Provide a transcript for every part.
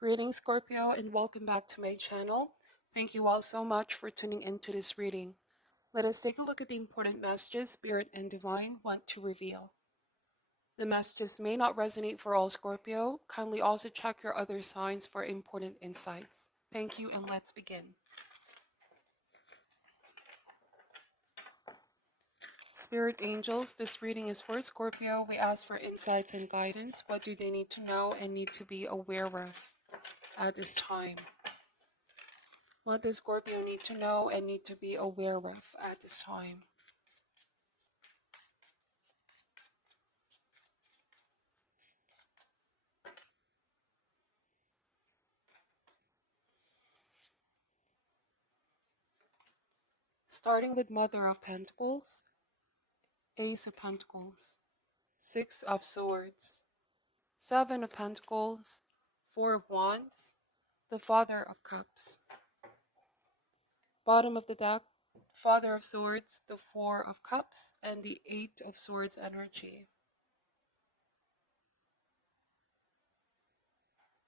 Greetings, Scorpio, and welcome back to my channel. Thank you all so much for tuning into this reading. Let us take a look at the important messages Spirit and Divine want to reveal. The messages may not resonate for all Scorpio. Kindly also check your other signs for important insights. Thank you, and let's begin. Spirit angels, this reading is for Scorpio. We ask for insights and guidance. What do they need to know and need to be aware of at this time? What does Scorpio need to know and need to be aware of at this time? Starting with Mother of Pentacles, Ace of Pentacles, Six of Swords, Seven of Pentacles, Four of Wands, the Father of Cups. Bottom of the deck, Father of Swords, the Four of Cups, and the Eight of Swords energy.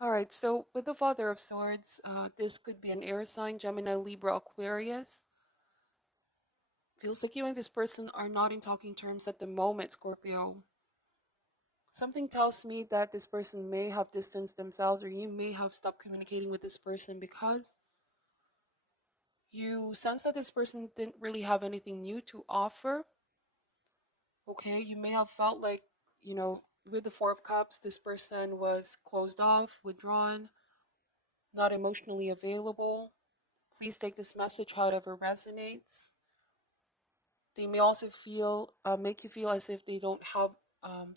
Alright, so with the Father of Swords, this could be an air sign, Gemini, Libra, Aquarius. Feels like you and this person are not in talking terms at the moment, Scorpio. Something tells me that this person may have distanced themselves, or you may have stopped communicating with this person because you sense that this person didn't really have anything new to offer. Okay, you may have felt like, with the Four of Cups, this person was closed off, withdrawn, not emotionally available. Please take this message however resonates. They may also make you feel as if they don't have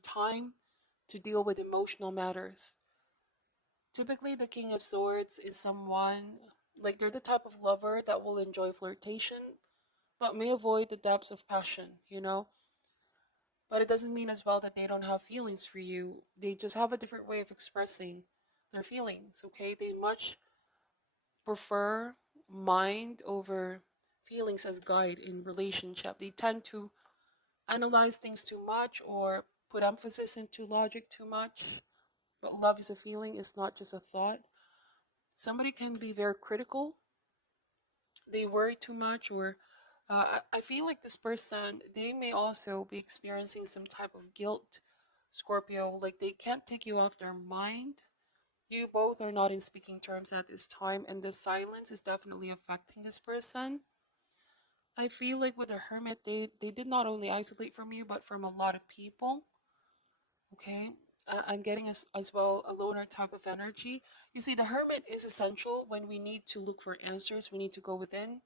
time to deal with emotional matters. Typically, the King of Swords is someone, like they're the type of lover that will enjoy flirtation, but may avoid the depths of passion. But it doesn't mean as well that they don't have feelings for you. They just have a different way of expressing their feelings, okay? They much prefer mind over feelings as guide in relationship. They tend to analyze things too much or put emphasis into logic too much. But love is a feeling, it's not just a thought. Somebody can be very critical. They worry too much, or I feel like this person, they may also be experiencing some type of guilt, Scorpio. Like they can't take you off their mind. You both are not in speaking terms at this time, and the silence is definitely affecting this person. I feel like with the Hermit, they did not only isolate from you, but from a lot of people. Okay, I'm getting as well a loner type of energy. You see, the Hermit is essential when we need to look for answers. We need to go within,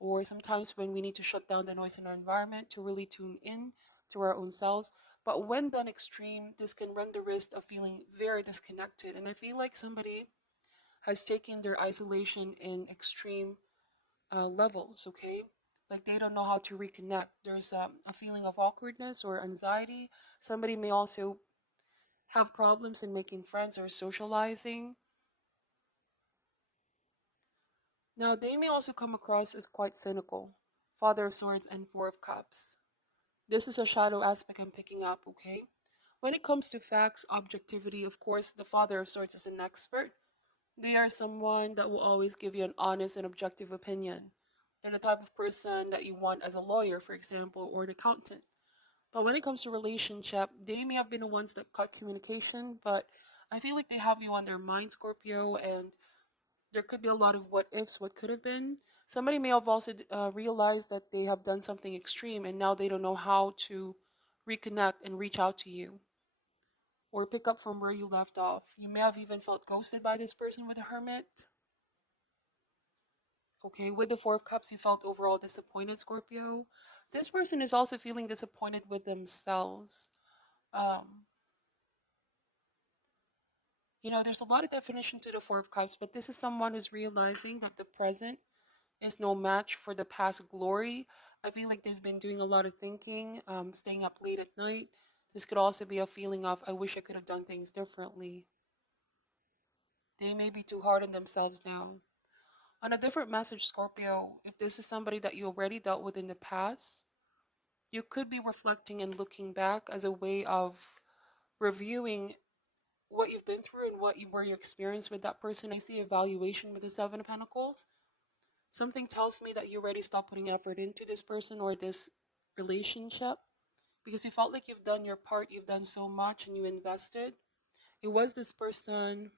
or sometimes when we need to shut down the noise in our environment to really tune in to our own selves. But when done extreme, this can run the risk of feeling very disconnected. And I feel like somebody has taken their isolation in extreme levels, okay? Like they don't know how to reconnect. There's a feeling of awkwardness or anxiety. Somebody may also have problems in making friends or socializing. Now, they may also come across as quite cynical. Father of Swords and Four of Cups. This is a shadow aspect I'm picking up, okay? When it comes to facts, objectivity, of course, the Father of Swords is an expert. They are someone that will always give you an honest and objective opinion. They're the type of person that you want as a lawyer, for example, or an accountant. But when it comes to relationship, they may have been the ones that cut communication, but I feel like they have you on their mind, Scorpio, and there could be a lot of what ifs, what could have been. Somebody may have also realized that they have done something extreme and now they don't know how to reconnect and reach out to you or pick up from where you left off. You may have even felt ghosted by this person with the Hermit. Okay, with the Four of Cups, you felt overall disappointed, Scorpio. This person is also feeling disappointed with themselves. Um, there's a lot of definition to the Four of Cups, but this is someone who's realizing that the present is no match for the past glory. I feel like they've been doing a lot of thinking, staying up late at night. This could also be a feeling of, I wish I could have done things differently. They may be too hard on themselves now. On a different message, Scorpio, if this is somebody that you already dealt with in the past, you could be reflecting and looking back as a way of reviewing what you've been through and what you were your experience with that person. I see evaluation with the Seven of Pentacles. Something tells me that you already stopped putting effort into this person or this relationship because you felt like you've done your part, you've done so much, and you invested. It was this person,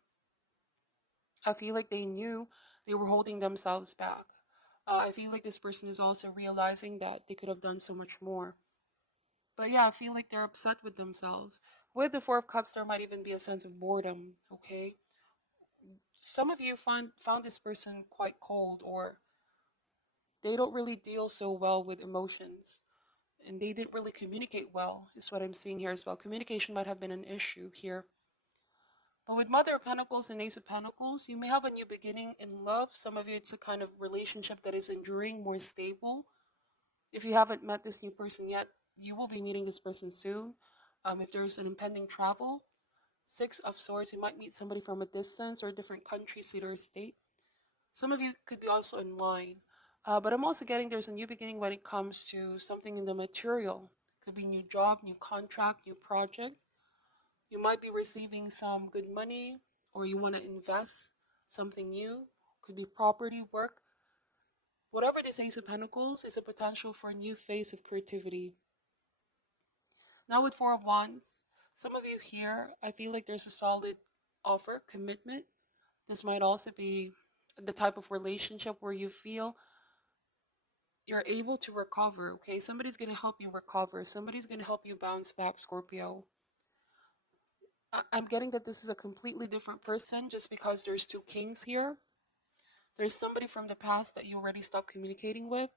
I feel like they knew they were holding themselves back. I feel like this person is also realizing that they could have done so much more. But yeah, I feel like they're upset with themselves. With the Four of Cups, there might even be a sense of boredom, okay? Some of you found this person quite cold, or they don't really deal so well with emotions. And they didn't really communicate well, is what I'm seeing here as well. Communication might have been an issue here. But with Mother of Pentacles and Ace of Pentacles, you may have a new beginning in love. Some of you, it's a kind of relationship that is enduring, more stable. If you haven't met this new person yet, you will be meeting this person soon. If there's an impending travel, Six of Swords, you might meet somebody from a distance or a different country, city, or state. Some of you could be also in line. But I'm also getting there's a new beginning when it comes to something in the material. Could be new job, new contract, new project. You might be receiving some good money or you want to invest something new. Could be property, work. Whatever this Ace of Pentacles is a potential for a new phase of creativity. Now with Four of Wands, some of you here, I feel like there's a solid offer, commitment. This might also be the type of relationship where you feel you're able to recover, okay? Somebody's going to help you recover. Somebody's going to help you bounce back, Scorpio. I'm getting that this is a completely different person just because there's two kings here. There's somebody from the past that you already stopped communicating with,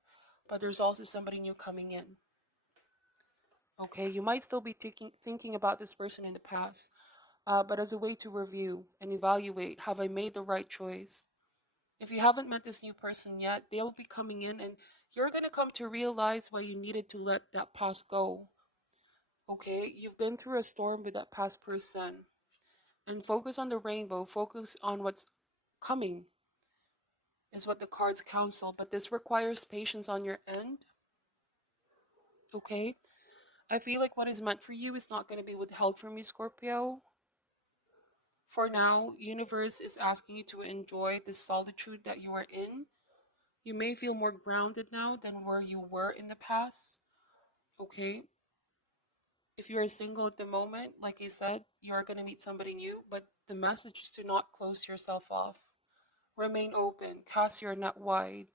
but there's also somebody new coming in. Okay, you might still be thinking about this person in the past, but as a way to review and evaluate, have I made the right choice? If you haven't met this new person yet, they'll be coming in and you're going to come to realize why you needed to let that past go. Okay, you've been through a storm with that past person. And focus on the rainbow, focus on what's coming, is what the cards counsel. But this requires patience on your end. Okay? I feel like what is meant for you is not going to be withheld from you, Scorpio. For now, universe is asking you to enjoy the solitude that you are in. You may feel more grounded now than where you were in the past. Okay? If you're single at the moment, like I said, you are going to meet somebody new, but the message is to not close yourself off. Remain open, cast your net wide,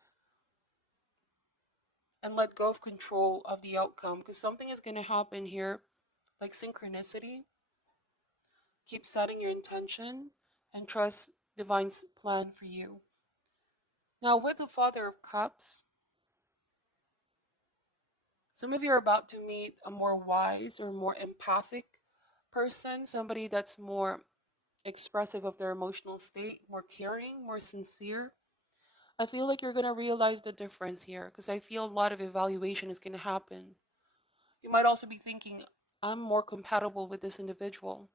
and let go of control of the outcome because something is going to happen here, like synchronicity. Keep setting your intention and trust divine's plan for you. Now, with the Father of Cups, some of you are about to meet a more wise or more empathic person, somebody that's more expressive of their emotional state, more caring, more sincere. I feel like you're going to realize the difference here because I feel a lot of evaluation is going to happen. You might also be thinking, I'm more compatible with this individual.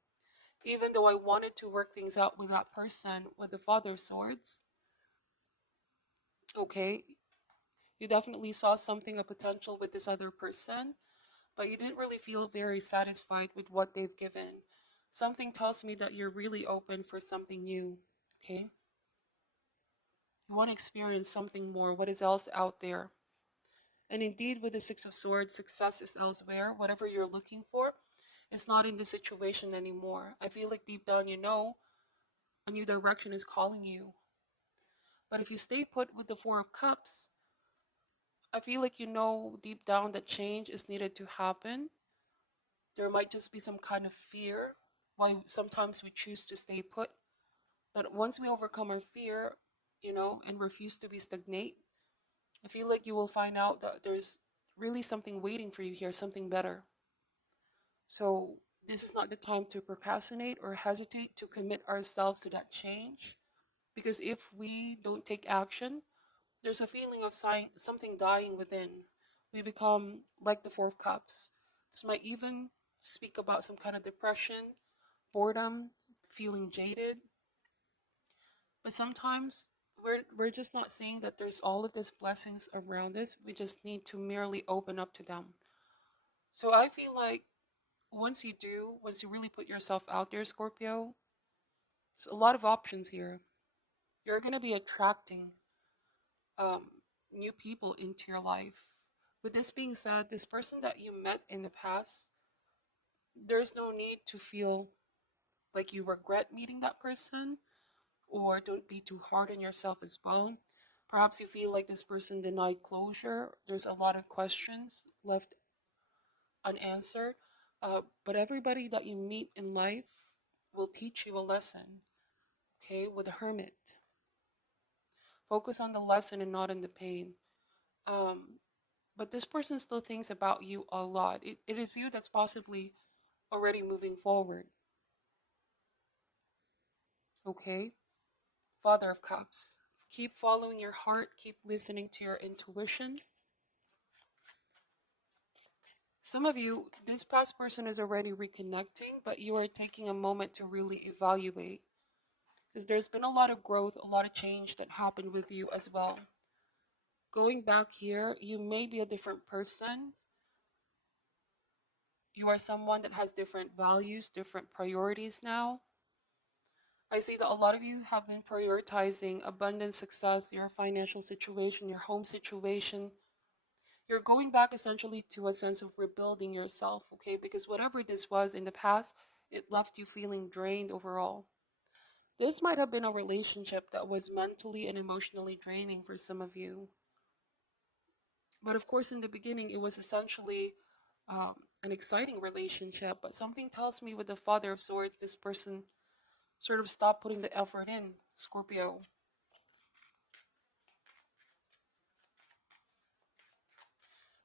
Even though I wanted to work things out with that person with the Father of Swords, okay, you definitely saw something of potential with this other person, but you didn't really feel very satisfied with what they've given. Something tells me that you're really open for something new, okay? You want to experience something more, what is else out there. And indeed, with the Six of Swords, success is elsewhere. Whatever you're looking for, it's not in the situation anymore. I feel like deep down you know a new direction is calling you. But if you stay put with the Four of Cups, I feel like you know deep down that change is needed to happen. There might just be some kind of fear why sometimes we choose to stay put. But once we overcome our fear, and refuse to be stagnate, I feel like you will find out that there's really something waiting for you here, something better. So this is not the time to procrastinate or hesitate to commit ourselves to that change. Because if we don't take action, there's a feeling of something dying within. We become like the Four of Cups. This might even speak about some kind of depression, boredom, feeling jaded. But sometimes we're just not seeing that there's all of these blessings around us. We just need to merely open up to them. So I feel like once you do, once you really put yourself out there, Scorpio, there's a lot of options here. You're going to be attracting um, new people into your life. With this being said, this person that you met in the past, there's no need to feel like you regret meeting that person, or don't be too hard on yourself as well. Perhaps you feel like this person denied closure. There's a lot of questions left unanswered. But everybody that you meet in life will teach you a lesson. Okay, with the hermit, focus on the lesson and not on the pain. Um, but this person still thinks about you a lot. It is you that's possibly already moving forward. Okay, Father of Cups. Keep following your heart, keep listening to your intuition. Some of you, this past person is already reconnecting, but you are taking a moment to really evaluate because there's been a lot of growth, a lot of change that happened with you as well. Going back here, you may be a different person. You are someone that has different values, different priorities now. I see that a lot of you have been prioritizing abundant success, your financial situation, your home situation. You're going back essentially to a sense of rebuilding yourself, okay? Because whatever this was in the past, it left you feeling drained overall. This might have been a relationship that was mentally and emotionally draining for some of you. But of course, in the beginning, it was essentially an exciting relationship. But something tells me with the Father of Swords, this person sort of stopped putting the effort in, Scorpio.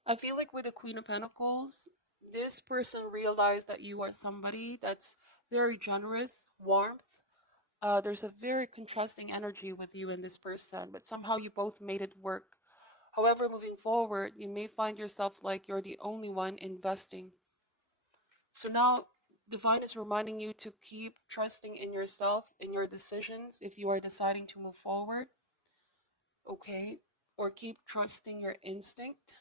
I feel like with the Queen of Pentacles, this person realized that you are somebody that's very generous, warmth. There's a very contrasting energy with you and this person, but somehow you both made it work. However, moving forward, you may find yourself like you're the only one investing. So now, Divine is reminding you to keep trusting in yourself, in your decisions, if you are deciding to move forward, okay? Or keep trusting your instinct.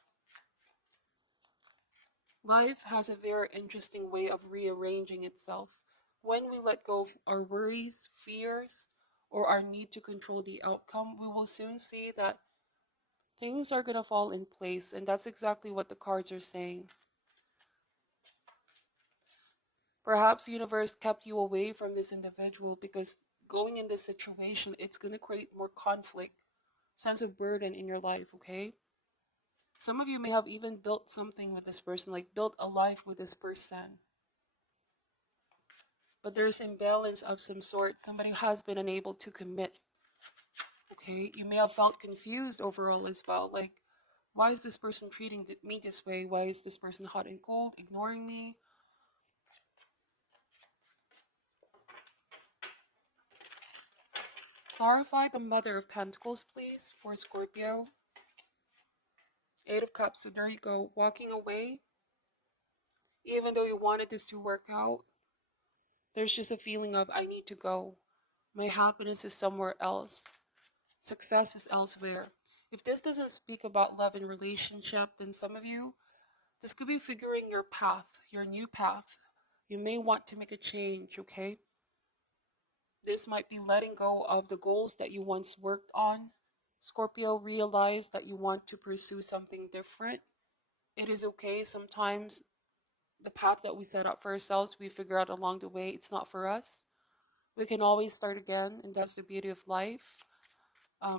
Life has a very interesting way of rearranging itself. When we let go of our worries, fears, or our need to control the outcome, we will soon see that things are going to fall in place. And that's exactly what the cards are saying. Perhaps the universe kept you away from this individual because going in this situation, it's going to create more conflict, sense of burden in your life, okay? Some of you may have even built something with this person, like built a life with this person. But there's imbalance of some sort. Somebody has been unable to commit. Okay, you may have felt confused overall as well. Like, why is this person treating me this way? Why is this person hot and cold, ignoring me? Clarify the Mother of Pentacles, please, for Scorpio. Eight of Cups. So there you go. Walking away, even though you wanted this to work out, there's just a feeling of, I need to go. My happiness is somewhere else. Success is elsewhere. If this doesn't speak about love and relationship, then some of you, this could be figuring your path, your new path. You may want to make a change, okay? This might be letting go of the goals that you once worked on. Scorpio, realize that you want to pursue something different. It is okay. Sometimes the path that we set up for ourselves, we figure out along the way, it's not for us. We can always start again, and that's the beauty of life.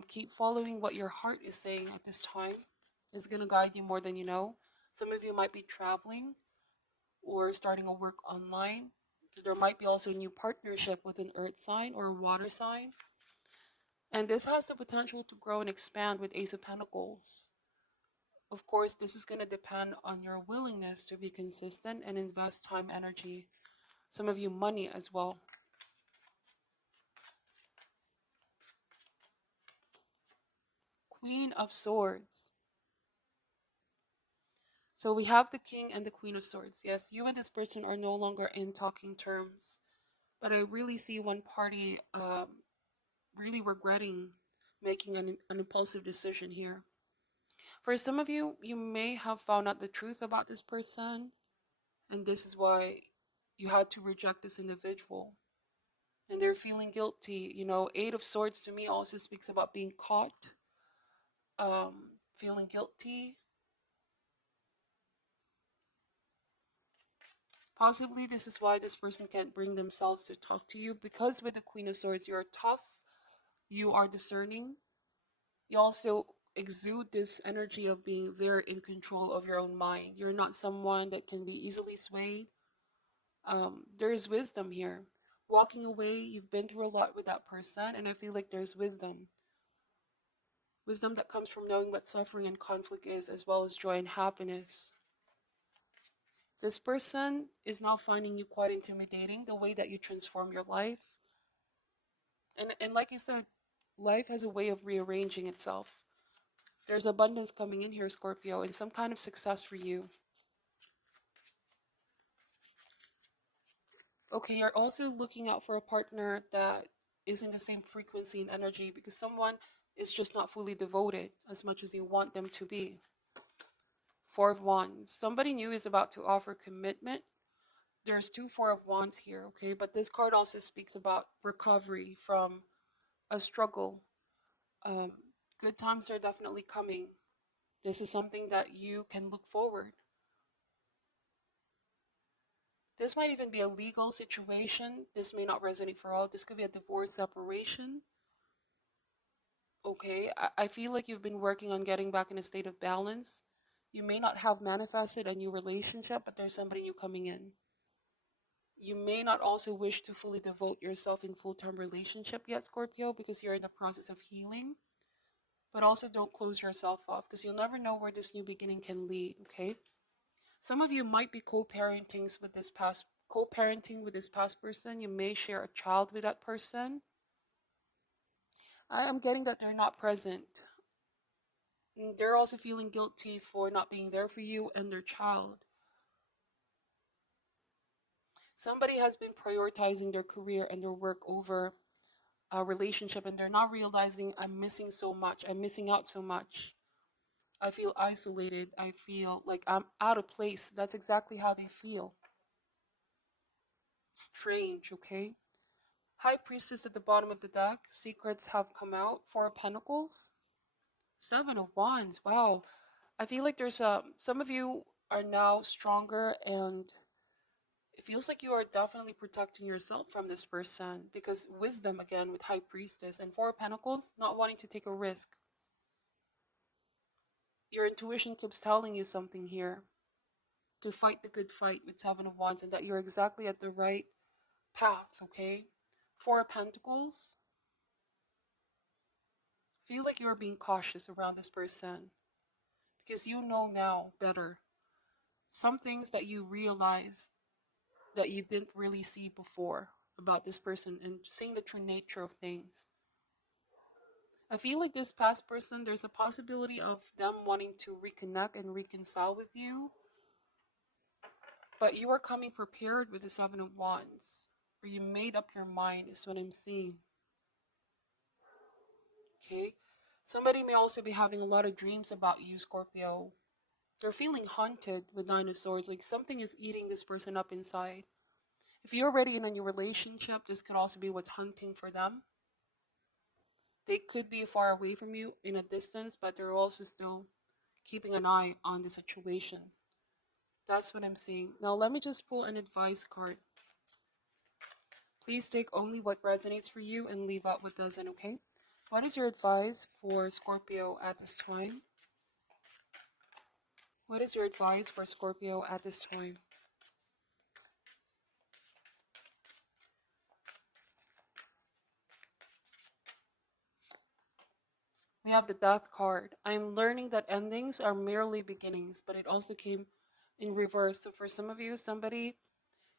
Keep following what your heart is saying at this time. It's going to guide you more than you know. Some of you might be traveling or starting a work online. There might be also a new partnership with an earth sign or a water sign. And this has the potential to grow and expand with Ace of Pentacles. Of course, this is going to depend on your willingness to be consistent and invest time, energy. Some of you, money as well. Queen of Swords. So we have the King and the Queen of Swords. Yes, you and this person are no longer in talking terms. But I really see one party really regretting making an impulsive decision here. For some of you, you may have found out the truth about this person. And this is why you had to reject this individual. And they're feeling guilty. Eight of Swords to me also speaks about being caught, feeling guilty. Possibly this is why this person can't bring themselves to talk to you, because with the Queen of Swords, you're tough, you are discerning, you also exude this energy of being very in control of your own mind. You're not someone that can be easily swayed. There is wisdom here. Walking away, you've been through a lot with that person, and I feel like there's wisdom. Wisdom that comes from knowing what suffering and conflict is, as well as joy and happiness. This person is now finding you quite intimidating, the way that you transform your life. And like I said, life has a way of rearranging itself. There's abundance coming in here, Scorpio, and some kind of success for you. Okay, you're also looking out for a partner that is in the same frequency and energy, because someone is just not fully devoted as much as you want them to be. Four of Wands. Somebody new is about to offer commitment. There's two Four of Wands here, okay? But this card also speaks about recovery from a struggle. Um, Good times are definitely coming. This is something that you can look forward. This might even be a legal situation. This may not resonate for all. This could be a divorce, separation. Okay, I feel like you've been working on getting back in a state of balance. You may not have manifested a new relationship, but there's somebody new coming in. You may not also wish to fully devote yourself in full-time relationship yet, Scorpio, because you're in the process of healing. But also don't close yourself off, because you'll never know where this new beginning can lead, okay? Some of you might be co-parenting with this past person. You may share a child with that person. I am getting that they're not present. They're also feeling guilty for not being there for you and their child. Somebody has been prioritizing their career and their work over a relationship, and they're not realizing, I'm missing so much. I'm missing out so much. I feel isolated. I feel like I'm out of place. That's exactly how they feel. Strange, okay? High Priestess at the bottom of the deck. Secrets have come out. Four of Pentacles. Seven of Wands. Wow. I feel like there's some of you are now stronger, and it feels like you are definitely protecting yourself from this person, because wisdom again with High Priestess and Four of Pentacles, not wanting to take a risk. Your intuition keeps telling you something here. To fight the good fight with Seven of Wands, and that you're exactly at the right path, okay? Four of Pentacles. Feel like you're being cautious around this person, because you know now better. Some things that you realize that you didn't really see before about this person, and seeing the true nature of things. I feel like this past person, there's a possibility of them wanting to reconnect and reconcile with you, but you are coming prepared with the Seven of Wands, or you made up your mind is what I'm seeing. Okay? Somebody may also be having a lot of dreams about you, Scorpio. They're feeling haunted with Nine of Swords, like something is eating this person up inside. If you're already in a new relationship, this could also be what's hunting for them. They could be far away from you in a distance, but they're also still keeping an eye on the situation. That's what I'm seeing. Now let me just pull an advice card. Please take only what resonates for you and leave out what doesn't, okay? What is your advice for Scorpio at this time? What is your advice for Scorpio at this time? We have the Death card. I'm learning that endings are merely beginnings, but it also came in reverse. So for some of you, somebody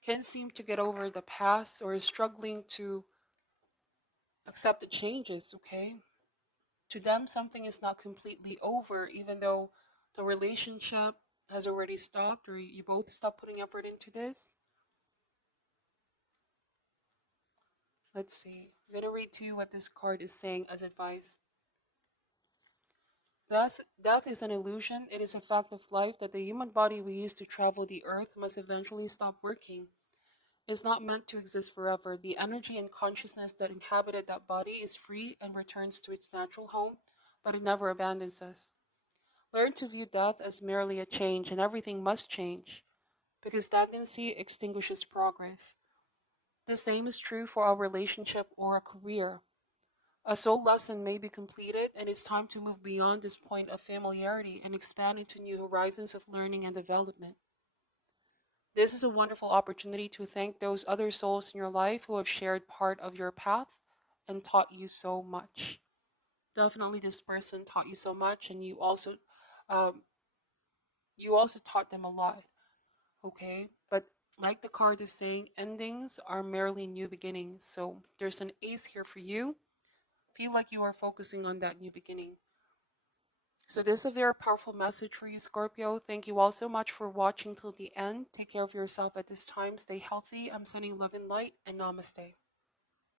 can't seem to get over the past, or is struggling to accept the changes, okay? To them, something is not completely over, even though the relationship has already stopped, or you both stopped putting effort into this. Let's see. I'm going to read to you what this card is saying as advice. Death is an illusion. It is a fact of life that the human body we use to travel the earth must eventually stop working. It is not meant to exist forever. The energy and consciousness that inhabited that body is free and returns to its natural home, but it never abandons us. Learn to view death as merely a change, and everything must change, because stagnancy extinguishes progress. The same is true for our relationship or a career. A soul lesson may be completed, and it's time to move beyond this point of familiarity and expand into new horizons of learning and development. This is a wonderful opportunity to thank those other souls in your life who have shared part of your path and taught you so much. Definitely, this person taught you so much, and um, you also taught them a lot. Okay, but like the card is saying, endings are merely new beginnings. So there's an ace here for you. Feel like you are focusing on that new beginning. So this is a very powerful message for you, Scorpio. Thank you all so much for watching till the end. Take care of yourself at this time. Stay healthy. I'm sending love and light, and namaste.